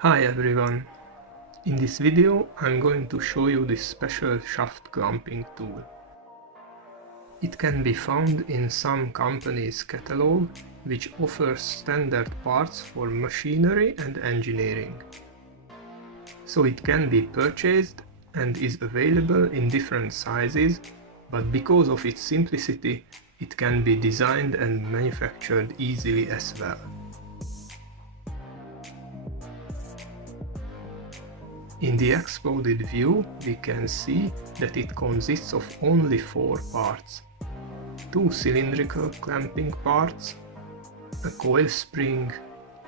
Hi everyone! In this video I'm going to show you this special shaft clamping tool. It can be found in some companies' catalog, which offers standard parts for machinery and engineering. So it can be purchased and is available in different sizes, but because of its simplicity it can be designed and manufactured easily as well. In the exploded view, we can see that it consists of only 4 parts. 2 cylindrical clamping parts, a coil spring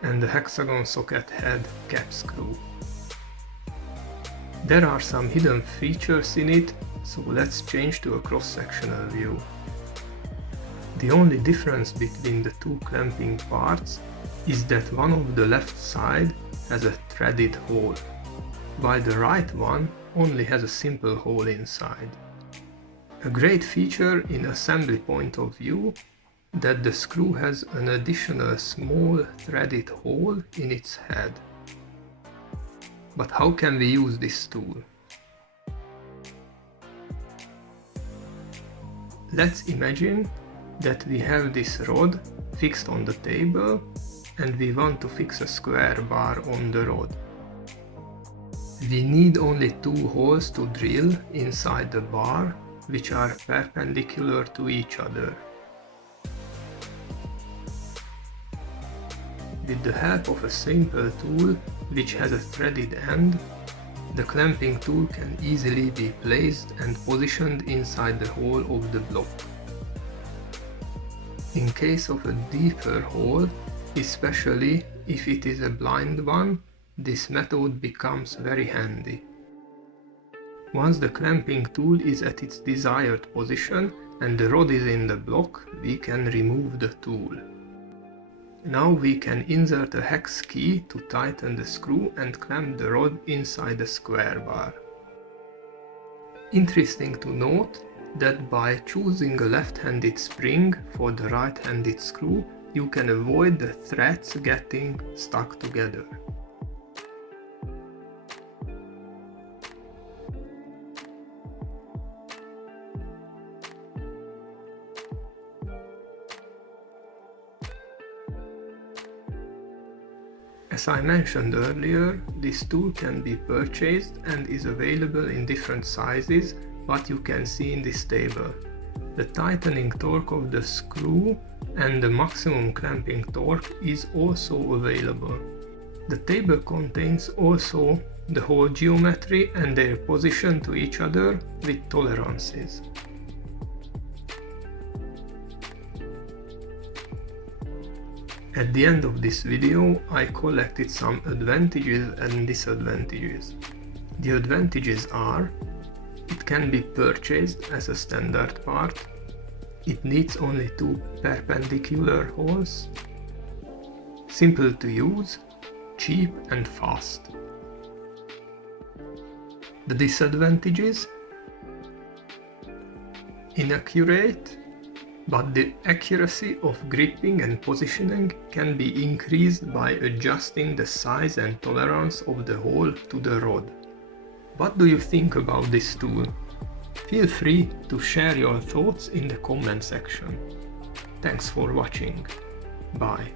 and a hexagon socket head cap screw. There are some hidden features in it, so let's change to a cross-sectional view. The only difference between the 2 clamping parts is that one of the left side has a threaded hole, while the right one only has a simple hole inside. A great feature in assembly point of view that the screw has an additional small threaded hole in its head. But how can we use this tool? Let's imagine that we have this rod fixed on the table and we want to fix a square bar on the rod. We need only 2 holes to drill inside the bar, which are perpendicular to each other. With the help of a simple tool which has a threaded end, the clamping tool can easily be placed and positioned inside the hole of the block. In case of a deeper hole, especially if it is a blind one, this method becomes very handy. Once the clamping tool is at its desired position and the rod is in the block, we can remove the tool. Now we can insert a hex key to tighten the screw and clamp the rod inside the square bar. Interesting to note that by choosing a left-handed spring for the right-handed screw, you can avoid the threads getting stuck together. As I mentioned earlier, this tool can be purchased and is available in different sizes, what you can see in this table. The tightening torque of the screw and the maximum clamping torque is also available. The table contains also the hole geometry and their position to each other with tolerances. At the end of this video, I collected some advantages and disadvantages. The advantages are: it can be purchased as a standard part, it needs only 2 perpendicular holes, simple to use, cheap and fast. The disadvantages: inaccurate, but the accuracy of gripping and positioning can be increased by adjusting the size and tolerance of the hole to the rod. What do you think about this tool? Feel free to share your thoughts in the comment section. Thanks for watching. Bye.